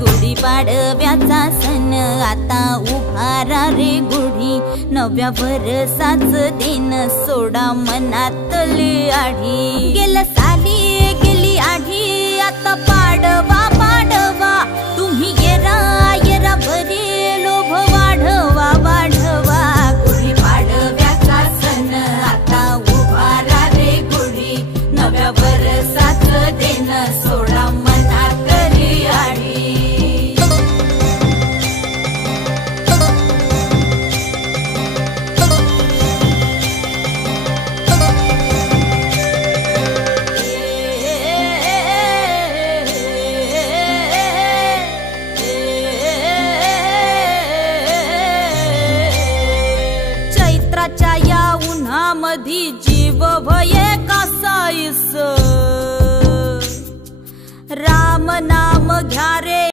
गुढीपाडव्याचा सण आता उभारा रे गुढी, नव्या वर्षाच दिन सोडा मनातली आढी। गेल्या साली गेली आढी, आता पाडवा पाडवा, तुम्ही येरा येरा भरी लोभ वाढवा वाढवा। गुढीपाडव्याचा सण आता उभारा रे गुढी, नव्या वर्षाच दिन सोडा मनातली आढी। चैत्राच्या या उन्हामधी जीव भये कासाईस, राम नाम घ्या रे।